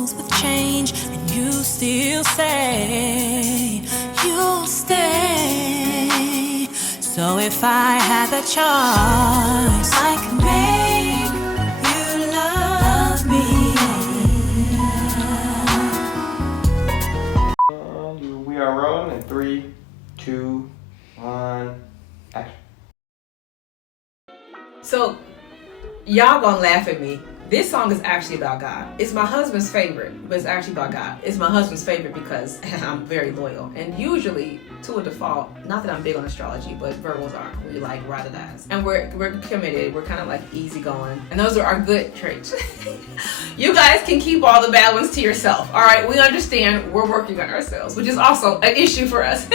with change, and you still say you'll stay. So if I had the choice, I could make you love And we are rolling in 3, 2, 1, action. So, y'all gonna laugh at me. This song is actually about God. It's my husband's favorite, but it's actually about God. It's my husband's favorite because I'm very loyal. And usually, to a default, not that I'm big on astrology, but Virgos are. We like ride or dies. And we're committed. We're kind of like easygoing. And those are our good traits. You guys can keep all the bad ones to yourself. All right, we understand we're working on ourselves, which is also an issue for us.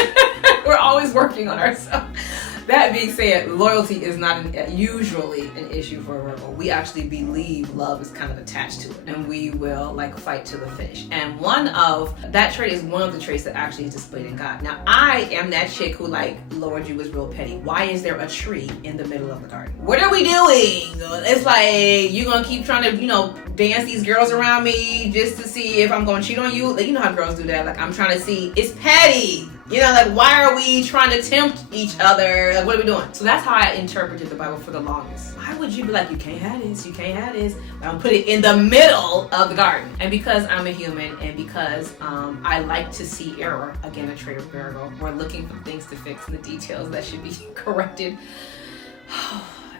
We're always working on ourselves. That being said, loyalty is not usually an issue for a Virgo. We actually believe love is kind of attached to it, and we will like fight to the finish. And that trait is one of the traits that actually is displayed in God. Now, I am that chick who like, Lord, you was real petty. Why is there a tree in the middle of the garden? What are we doing? It's like, you gonna keep trying to, dance these girls around me just to see if I'm gonna cheat on you? Like, you know how girls do that. Like, I'm trying to see, it's petty. Like, why are we trying to tempt each other? Like, what are we doing? So that's how I interpreted the Bible for the longest. Why would you be like, you can't have this, you can't have this? I'm gonna put it in the middle of the garden. And because I'm a human, and because I like to see error, again, a trait of Virgo, we're looking for things to fix and the details that should be corrected.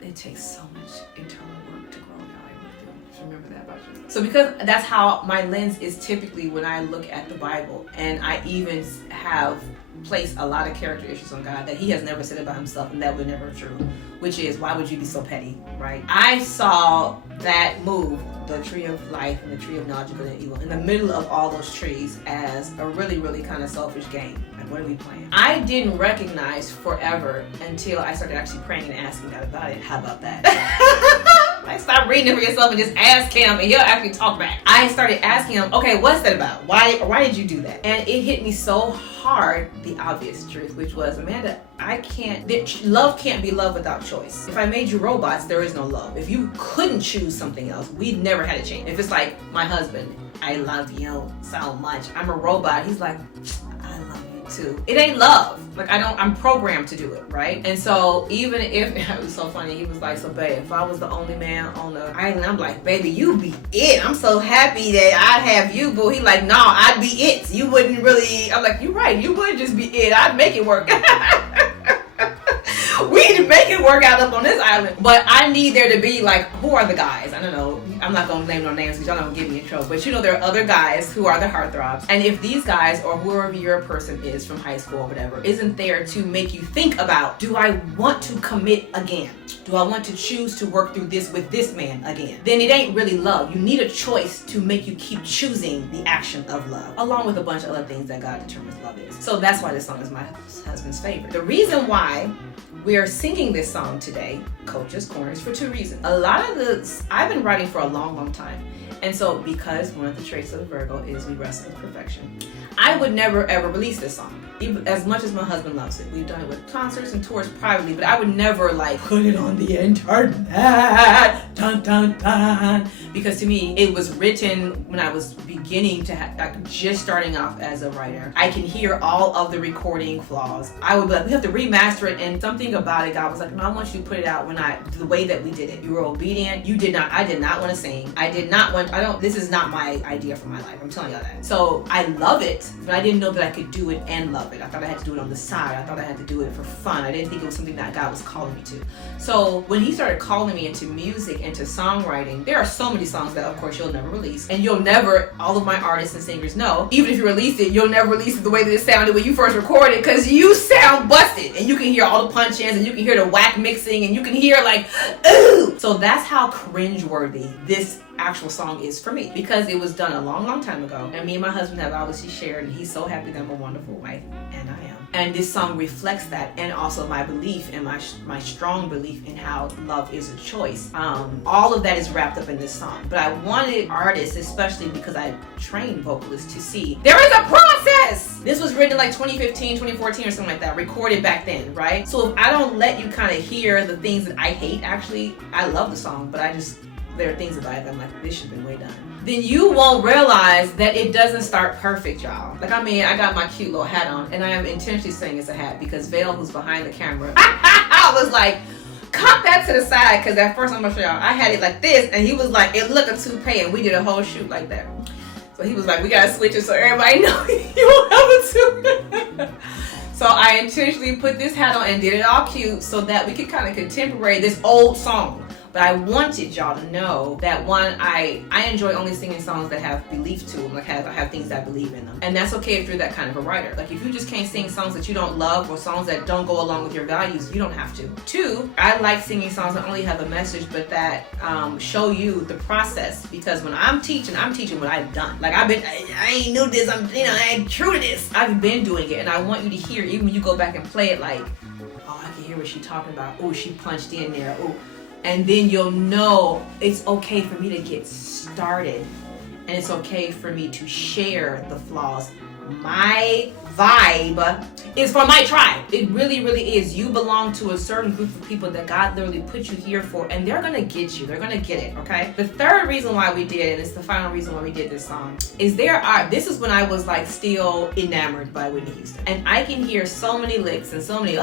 It takes so much internal work to grow, y'all. Just remember that about you. So because that's how my lens is typically when I look at the Bible, and I even have placed a lot of character issues on God that he has never said about himself, and that was never true, which is, why would you be so petty, right? I saw that move, the tree of life and the tree of knowledge of good and evil, in the middle of all those trees as a really, really kind of selfish game. Like, what are we playing? I didn't recognize forever until I started actually praying and asking God about it. How about that? Like, stop reading it for yourself and just ask him, and he'll actually talk back. I started asking him, okay, what's that about? Why did you do that? And it hit me so hard, the obvious truth, which was, Amanda, love can't be love without choice. If I made you robots, there is no love. If you couldn't choose something else, we'd never had a change. If it's like my husband, I love you so much. I'm a robot. He's like, I love you too. It ain't love. Like, I'm programmed to do it, right? And so even if, it was so funny, he was like, so babe, if I was the only man on the island, I'm like, baby, you be it. I'm so happy that I'd have you, boo. He like, no, I'd be it. You wouldn't really, I'm like, you're right, you would just be it. I'd make it work. We'd make it work out up on this island. But I need there to be like, who are the guys? I don't know. I'm not going to name no names because y'all don't get me in trouble. But there are other guys who are the heartthrobs. And if these guys, or whoever your person is from high school or whatever, isn't there to make you think about, do I want to commit again? Do I want to choose to work through this with this man again? Then it ain't really love. You need a choice to make you keep choosing the action of love, along with a bunch of other things that God determines love is. So that's why this song is my husband's favorite. The reason why we are singing this song today, Coach's Corner, is for two reasons. I've been writing for a long, long time. And so because one of the traits of Virgo is we wrestle with perfection, I would never ever release this song. Even as much as my husband loves it. We've done it with concerts and tours privately, but I would never like put it on the internet. Dun, dun, dun. Because to me, it was written when I was beginning to just starting off as a writer. I can hear all of the recording flaws. I would be like, we have to remaster it, and something about it, God was like, no, I want you to put it out the way that we did it. You were obedient. I did not want to sing. This is not my idea for my life. I'm telling y'all that. So I love it, but I didn't know that I could do it and love it. I thought I had to do it on the side. I thought I had to do it for fun. I didn't think it was something that God was calling me to. So when he started calling me into music, into songwriting, there are so many songs that of course you'll never release. And all of my artists and singers know, even if you release it, you'll never release it the way that it sounded when you first recorded, because you sound busted. And you can hear all the punch-ins, and you can hear the whack mixing, and you can hear like, ooh. So that's how cringeworthy this actual song is for me, because it was done a long, long time ago, and me and my husband have obviously shared, and he's so happy that I'm a wonderful wife, and I am. And this song reflects that, and also my belief and my strong belief in how love is a choice. All of that is wrapped up in this song. But I wanted artists, especially because I trained vocalists, to see there is a process. This was written in like 2015, 2014 or something like that, recorded back then, right? So if I don't let you kind of hear the things that I hate, actually, I love the song, but there are things about it that I'm like, this should have been way done. then you won't realize that it doesn't start perfect, y'all. Like, I mean, I got my cute little hat on, and I am intentionally saying it's a hat because Vale, who's behind the camera, I was like, cut that to the side, because at first, I'm gonna show y'all, I had it like this, and he was like, it looked a toupee, and we did a whole shoot like that. So he was like, we gotta switch it so everybody know you will have a toupee. So I intentionally put this hat on and did it all cute so that we could kind of contemporary this old song. But I wanted y'all to know that one, I enjoy only singing songs that have belief to them, like have things that believe in them. And that's okay if you're that kind of a writer. Like if you just can't sing songs that you don't love or songs that don't go along with your values, you don't have to. Two, I like singing songs that only have a message, but that show you the process. Because when I'm teaching what I've done. Like I ain't new to this, I ain't true to this. I've been doing it, and I want you to hear, even when you go back and play it, like, oh, I can hear what she's talking about. Oh, she punched in there. Oh. And then you'll know it's okay for me to get started. And it's okay for me to share the flaws. My vibe is for my tribe. It really, really is. You belong to a certain group of people that God literally put you here for, and they're gonna get you. They're gonna get it, okay? The third reason why we did, and it's the final reason why we did this song, is this is when I was like still enamored by Whitney Houston. And I can hear so many licks and so many,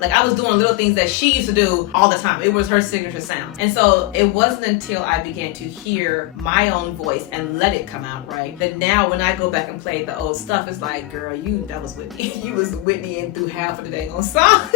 like I was doing little things that she used to do all the time. It was her signature sound. And so it wasn't until I began to hear my own voice and let it come out, right? That now when I go back and play the old stuff, it's like, girl, that was Whitney. You was Whitney and through half of the dang on song.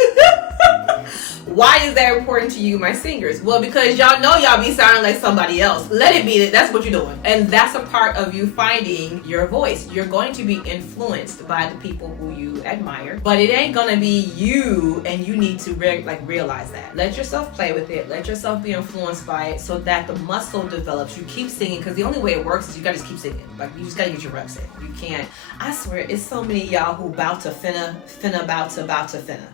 Why is that important to you, my singers? Well, because y'all know y'all be sounding like somebody else. Let it be that that's what you're doing. And that's a part of you finding your voice. You're going to be influenced by the people who you admire, but it ain't gonna be you, and you need to realize that. Let yourself play with it. Let yourself be influenced by it so that the muscle develops. You keep singing, because the only way it works is you gotta just keep singing. Like, you just gotta get your reps in. You can't. I swear, it's so many of y'all who bout to finna.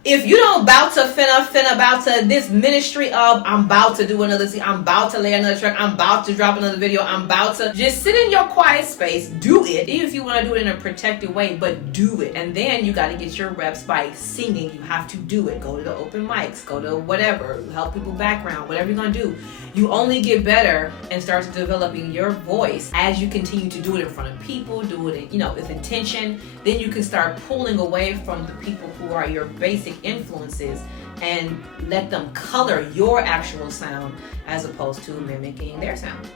If you don't bout to finna about to this ministry of, I'm about to do another scene, I'm about to lay another track, I'm about to drop another video, I'm about to just sit in your quiet space, do it. Even if you want to do it in a protected way, but do it. And then you got to get your reps by singing. You have to do it. Go to the open mics, go to whatever, help people background, whatever you're going to do. You only get better and start developing your voice as you continue to do it in front of people, do it with intention. Then you can start pulling away from the people who are your basic influences and let them color your actual sound as opposed to mimicking their sound.